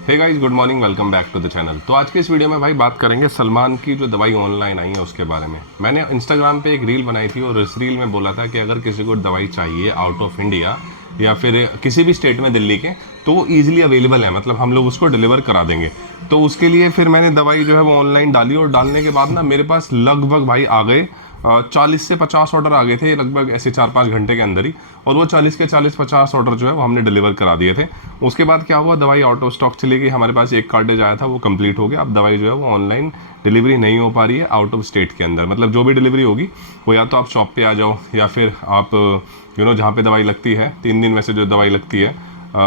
Hey guys, good morning, welcome back to the channel. तो आज के इस वीडियो में भाई बात करेंगे सलमान की जो दवाई ऑनलाइन आई है उसके बारे में। मैंने इंस्टाग्राम पे एक रील बनाई थी और इस रील में बोला था कि अगर किसी को दवाई चाहिए आउट ऑफ इंडिया या फिर किसी भी स्टेट में दिल्ली के, तो ईजिली अवेलेबल है, मतलब हम लोग उसको डिलीवर करा देंगे। तो उसके लिए फिर मैंने दवाई जो है वो ऑनलाइन डाली और डालने के बाद ना मेरे पास लगभग भाई आ गए 40 से 50 ऑर्डर आ गए थे लगभग ऐसे 4-5 घंटे के अंदर ही। और वो 40 के 40-50 ऑर्डर जो है वो हमने डिलीवर करा दिए थे। उसके बाद क्या हुआ, दवाई आउट ऑफ स्टॉक चली गई। हमारे पास एक कार्टेज आया था, वो कंप्लीट हो गया। अब दवाई जो है वो ऑनलाइन डिलीवरी नहीं हो पा रही है आउट ऑफ स्टेट के अंदर। मतलब जो भी डिलीवरी होगी वो या तो आप शॉप पे आ जाओ या फिर आप जहाँ पे दवाई लगती है, 3 दिन में से जो दवाई लगती है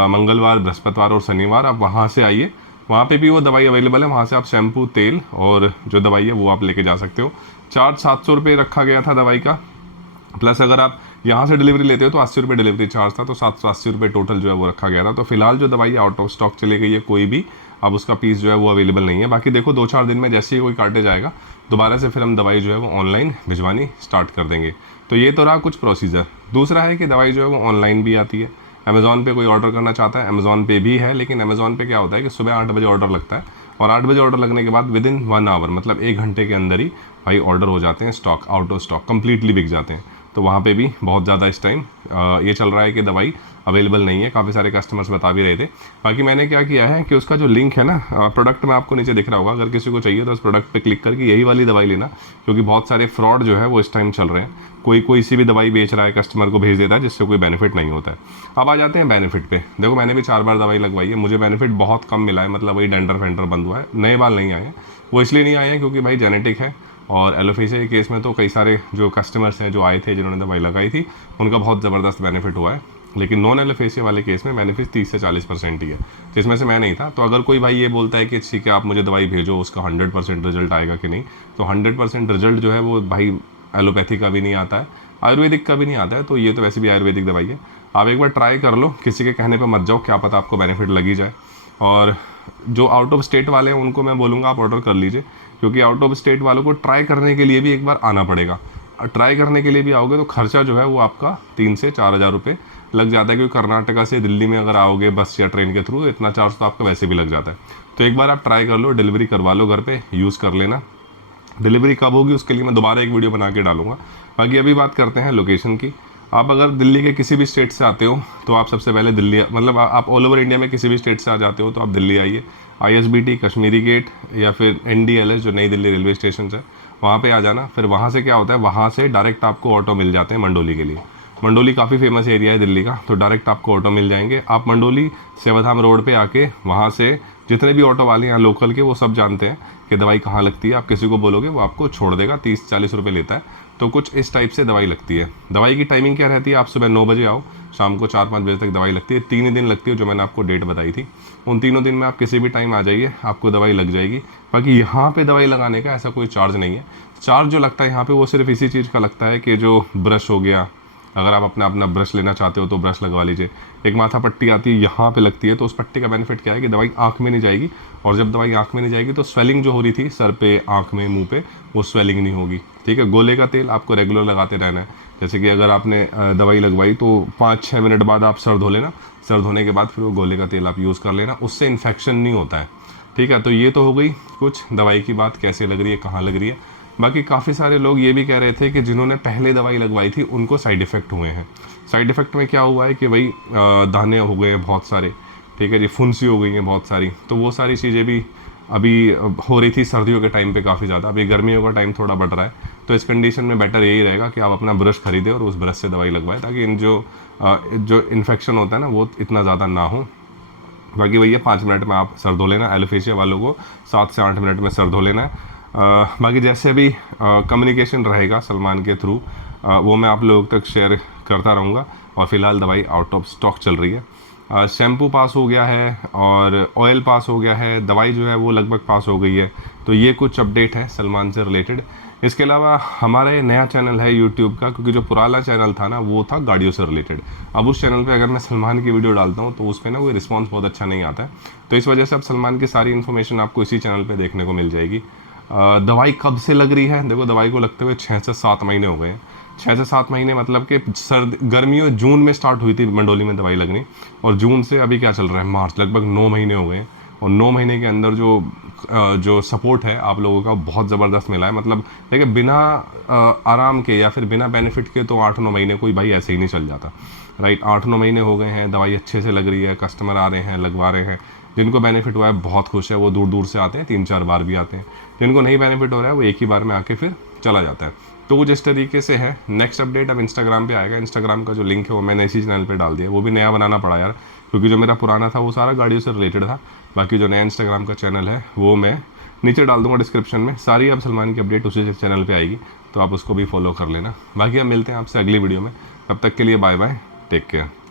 मंगलवार, बृहस्पतिवार और शनिवार, आप वहाँ से आइए। वहाँ पे भी वो दवाई अवेलेबल है। वहाँ से आप शैम्पू, तेल और जो दवाई है वो आप लेके जा सकते हो। चार्ज 700 रुपये रखा गया था दवाई का, प्लस अगर आप यहाँ से डिलीवरी लेते हो तो 80 रुपये डिलीवरी चार्ज था, तो 780 रुपये टोटल जो है वो रखा गया था। तो फिलहाल जो दवाई आउट ऑफ स्टॉक चली गई है, कोई भी अब उसका पीस जो है वो अवेलेबल नहीं है। बाकी देखो 2-4 दिन में जैसे ही कोई कार्टेज आएगा दोबारा से फिर हम दवाई जो है वो ऑनलाइन भिजवानी स्टार्ट कर देंगे। तो ये तो रहा कुछ प्रोसीजर। दूसरा है कि दवाई जो है वो ऑनलाइन भी आती है। अमेज़ॉन पे कोई ऑर्डर करना चाहता है, अमेज़ॉन पे भी है, लेकिन अमेज़ॉन पे क्या होता है कि सुबह 8 बजे ऑर्डर लगता है और 8 बजे ऑर्डर लगने के बाद विद इन 1 आवर, मतलब 1 घंटे के अंदर ही भाई ऑर्डर हो जाते हैं, stock out of stock completely बिक जाते हैं। तो वहाँ पे भी बहुत ज़्यादा इस टाइम ये चल रहा है कि दवाई अवेलेबल नहीं है। काफ़ी सारे कस्टमर्स बता भी रहे थे। बाकी मैंने क्या किया है कि उसका जो लिंक है ना, प्रोडक्ट में आपको नीचे दिख रहा होगा, अगर किसी को चाहिए तो उस प्रोडक्ट पे क्लिक करके यही वाली दवाई लेना, क्योंकि बहुत सारे फ्रॉड जो है वो इस टाइम चल रहे हैं। कोई सी भी दवाई बेच रहा है, कस्टमर को भेज देता है जिससे कोई बेनिफिट नहीं होता है। अब आ जाते हैं बेनिफिट पे। देखो मैंने भी 4 बार दवाई लगवाई है, मुझे बेनिफिट बहुत कम मिला है। मतलब वही डेंडर फेंडर बंद हुआ है, नए बाल नहीं आए हैं। वो इसलिए नहीं आए हैं क्योंकि भाई जेनेटिक है, और एलोपेशिया के केस में तो कई सारे जो कस्टमर्स हैं जो आए थे जिन्होंने दवाई लगाई थी उनका बहुत ज़बरदस्त बेनिफिट हुआ है। लेकिन नॉन एलोपेशिया वाले केस में बेनिफिट 30 से 40% ही है, जिसमें से मैं नहीं था। तो अगर कोई भाई ये बोलता है कि ठीक है आप मुझे दवाई भेजो, उसका 100% रिजल्ट आएगा कि नहीं, तो 100% रिजल्ट जो है वो भाई एलोपैथी का भी नहीं आता है, आयुर्वेदिक का भी नहीं आता है। तो ये तो वैसे भी आयुर्वेदिक दवाई है। आप एक बार ट्राई कर लो, किसी के कहने पर मत जाओ, क्या पता आपको बेनिफिट लगी जाए। और जो आउट ऑफ स्टेट वाले हैं उनको मैं बोलूँगा आप ऑर्डर कर लीजिए, क्योंकि आउट ऑफ स्टेट वालों को ट्राई करने के लिए भी एक बार आना पड़ेगा। ट्राई करने के लिए भी आओगे तो खर्चा जो है वो आपका 3 से 4 हज़ार रुपये लग जाता है, क्योंकि कर्नाटका से दिल्ली में अगर आओगे बस या ट्रेन के थ्रू तो इतना चार्ज तो आपका वैसे भी लग जाता है। तो एक बार आप ट्राई कर लो, डिलीवरी करवा लो, घर पे यूज़ कर लेना। डिलीवरी कब होगी उसके लिए मैं दोबारा एक वीडियो बना के डालूंगा। बाकी अभी बात करते हैं लोकेशन की। आप अगर दिल्ली के किसी भी स्टेट से आते हो तो आप सबसे पहले दिल्ली, मतलब आप ऑल ओवर इंडिया में किसी भी स्टेट से आ जाते हो तो आप दिल्ली आइए। ISBT, कश्मीरी गेट या फिर NDLS जो नई दिल्ली रेलवे स्टेशन है वहाँ पे आ जाना। फिर वहाँ से क्या होता है, वहाँ से डायरेक्ट आपको ऑटो मिल जाते हैं मंडोली के लिए। मंडोली काफ़ी फेमस एरिया है दिल्ली का, तो डायरेक्ट आपको ऑटो मिल जाएंगे। आप मंडोली सेवाधाम रोड पे आके वहाँ से जितने भी ऑटो वाले हैं लोकल के, वो सब जानते हैं कि दवाई कहाँ लगती है। आप किसी को बोलोगे वो आपको छोड़ देगा, 30-40 रुपये लेता है। तो कुछ इस टाइप से दवाई लगती है। दवाई की टाइमिंग क्या रहती है, आप सुबह 9 बजे आओ, शाम को 4-5 बजे तक दवाई लगती है। 3 ही दिन लगती है जो मैंने आपको डेट बताई थी। उन तीनों दिन में आप किसी भी टाइम आ जाइए, आपको दवाई लग जाएगी। बाकी यहाँ पे दवाई लगाने का ऐसा कोई चार्ज नहीं है। चार्ज जो लगता है यहाँ पे वो सिर्फ इसी चीज़ का लगता है कि जो ब्रश हो गया, अगर आप अपना ब्रश लेना चाहते हो तो ब्रश लगवा लीजिए। एक माथा पट्टी आती है यहाँ पे लगती है, तो उस पट्टी का बेनिफिट क्या है कि दवाई आँख में नहीं जाएगी, और जब दवाई आँख में नहीं जाएगी तो स्वेलिंग जो हो रही थी सर पे, आँख में, मुंह पे, वो स्वेलिंग नहीं होगी। ठीक है। गोले का तेल आपको रेगुलर लगाते रहना है। जैसे कि अगर आपने दवाई लगवाई तो 5-6 मिनट बाद आप सर धो लेना। सर धोने के बाद फिर वो गोले का तेल आप यूज़ कर लेना, उससे इन्फेक्शन नहीं होता है। ठीक है। तो ये तो हो गई कुछ दवाई की बात, कैसे लग रही है, कहाँ लग रही है। बाकी काफ़ी सारे लोग ये भी कह रहे थे कि जिन्होंने पहले दवाई लगवाई थी उनको साइड इफ़ेक्ट हुए हैं। साइड इफ़ेक्ट में क्या हुआ है कि भाई दाने हो गए हैं बहुत सारे, ठीक है जी, फुंसी हो गई हैं बहुत सारी। तो वो सारी चीज़ें भी अभी हो रही थी सर्दियों के टाइम पे काफ़ी ज़्यादा। अभी गर्मियों का टाइम थोड़ा बढ़ रहा है, तो इस कंडीशन में बेटर यही रहेगा कि आप अपना ब्रश खरीदें और उस ब्रश से दवाई लगवाएं, ताकि इन जो इन्फेक्शन होता है ना वो इतना ज़्यादा ना हो। बाकी भैया 5 मिनट में आप सर धो लेना। एलोपेशिया वालों को 7 से 8 मिनट में सर धो लेना है। बाकी जैसे भी कम्युनिकेशन रहेगा सलमान के थ्रू वो मैं आप लोगों तक शेयर करता रहूँगा। और फिलहाल दवाई आउट ऑफ स्टॉक चल रही है। शैम्पू पास हो गया है और ऑयल पास हो गया है, दवाई जो है वो लगभग पास हो गई है। तो ये कुछ अपडेट है सलमान से रिलेटेड। इसके अलावा हमारा ये नया चैनल है यूट्यूब का, क्योंकि जो पुराना चैनल था ना वो था गाड़ियों से रिलेटेड। अब उस चैनल पे अगर मैं सलमान की वीडियो डालता हूँ तो उस पर ना कोई रिस्पांस बहुत अच्छा नहीं आता है। तो इस वजह से अब सलमान की सारी इन्फॉर्मेशन आपको इसी चैनल पे देखने को मिल जाएगी। दवाई कब से लग रही है, देखो दवाई को लगते हुए 6 से 7 महीने हो गए हैं। 6 से 7 महीने मतलब कि गर्मियों जून में स्टार्ट हुई थी मंडोली में दवाई लगनी, और जून से अभी क्या चल रहा है, मार्च, लगभग 9 महीने हो गए हैं। और 9 महीने के अंदर जो सपोर्ट है आप लोगों का बहुत ज़बरदस्त मिला है। मतलब देखिए बिना आराम के या फिर बिना बेनिफिट के तो 8-9 महीने कोई भाई ऐसे ही नहीं चल जाता, राइट। 8-9 महीने हो गए हैं, दवाई अच्छे से लग रही है, कस्टमर आ रहे हैं, लगवा रहे हैं। जिनको बेनिफिट हुआ है बहुत खुश है, वो दूर दूर से आते हैं, 3-4 बार भी आते हैं। जिनको नहीं बेनिफिट हो रहा है वो एक ही बार में आके फिर चला जाता है। तो कुछ इस तरीके से है। नेक्स्ट अपडेट अब इंस्टाग्राम पे आएगा। इंस्टाग्राम का जो लिंक है वो मैंने इसी चैनल पे डाल दिया, वो भी नया बनाना पड़ा यार, क्योंकि जो मेरा पुराना था वो सारा गाड़ियों से रिलेटेड था। बाकी जो नया इंस्टाग्राम का चैनल है वो मैं नीचे डाल दूंगा डिस्क्रिप्शन में। सारी अब सलमान की अपडेट उसी चैनल पे आएगी, तो आप उसको भी फॉलो कर लेना। बाकी अब मिलते हैं आपसे अगली वीडियो में, तब तक के लिए बाय बाय, टेक केयर।